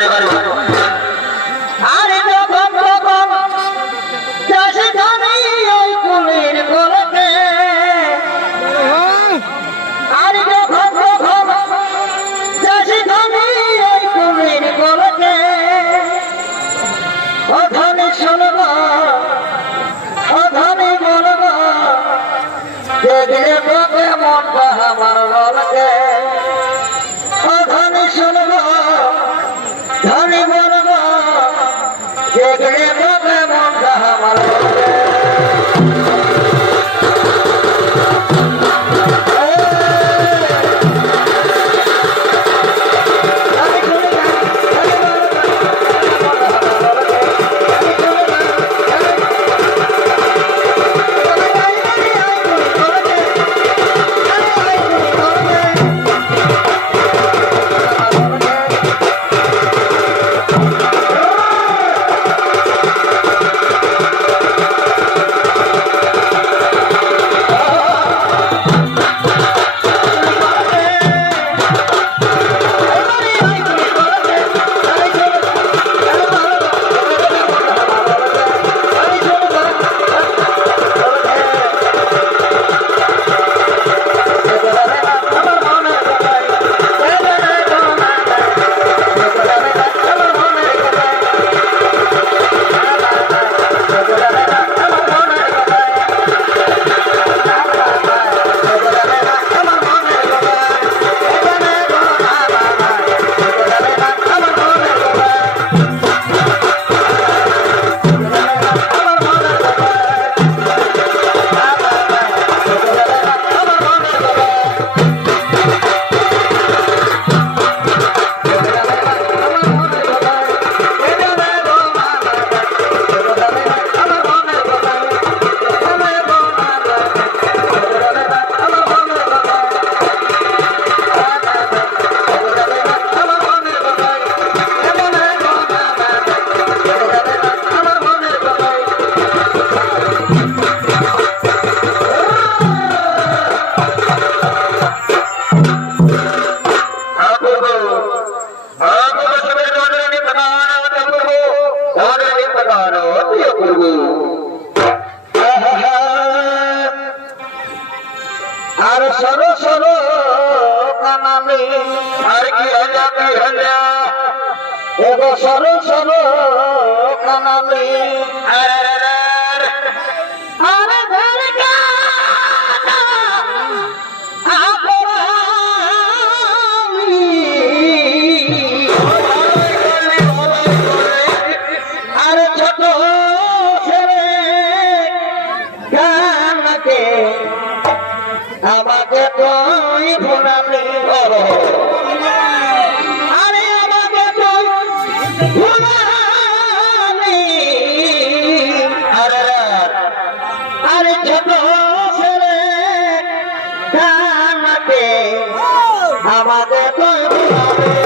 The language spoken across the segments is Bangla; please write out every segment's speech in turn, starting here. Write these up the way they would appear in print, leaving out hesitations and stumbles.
বারে বারে আরে যখন তখন চাষে ধানে ওই কুলের গলতে আরে যখন তখন চাষে ধানে ওই কুলের গলতে অধনে শুনবা অধনে বলবা দেখলে তবে মনটা আমার ললকে অধনে শুনবা ধনে বলবা দেখলে তবে মনটা আমার ললকে আর সরো সরো কানালে আর কি হলে এগো সরো সরো কানালে আরে ধর আর ছোট ছেলে গানকে আমাকে তুই ভুলালি আরে আমাকে তুই ভুলালি আরে আরে ছোট ছেলে গানকে আমাকে তুই ভুলালি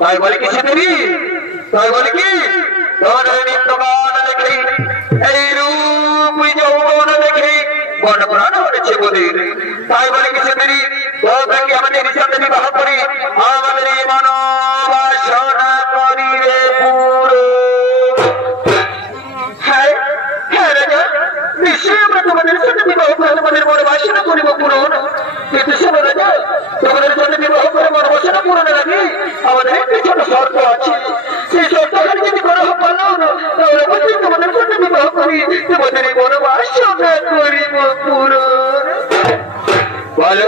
তাই বলে কি সেতুরি তাই বলে কি দেখি এই রূপ যৌবন দেখি বন প্রাণ হয়েছে বলে তাই বলে কি সেতুরি তোকে আমাদের সাথে বিবাহ করি আমাদের মনোবাসনা করি রে পুরো হ্যাঁ হ্যাঁ রাজা নিশ্চয়ই আমরা তোমাদের সাথে বিবাহ করে আমাদের মনোবাসনা করিব পূরণ কিন্তু শোনো রাজা তোমাদের সাথে বিবাহ করে মনোবাসনা পূরণের আগে আমাদের একটি ছোট শর্ত আছে সেই শর্ত যদি করা পারলো না তাহলে অবশ্যই তোমাদের সাথে বিবাহ করি তোমাদের মনোবাসনা করিব পূরণ বলো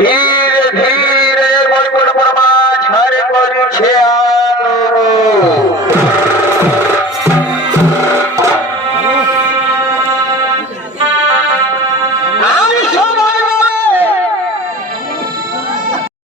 ভীম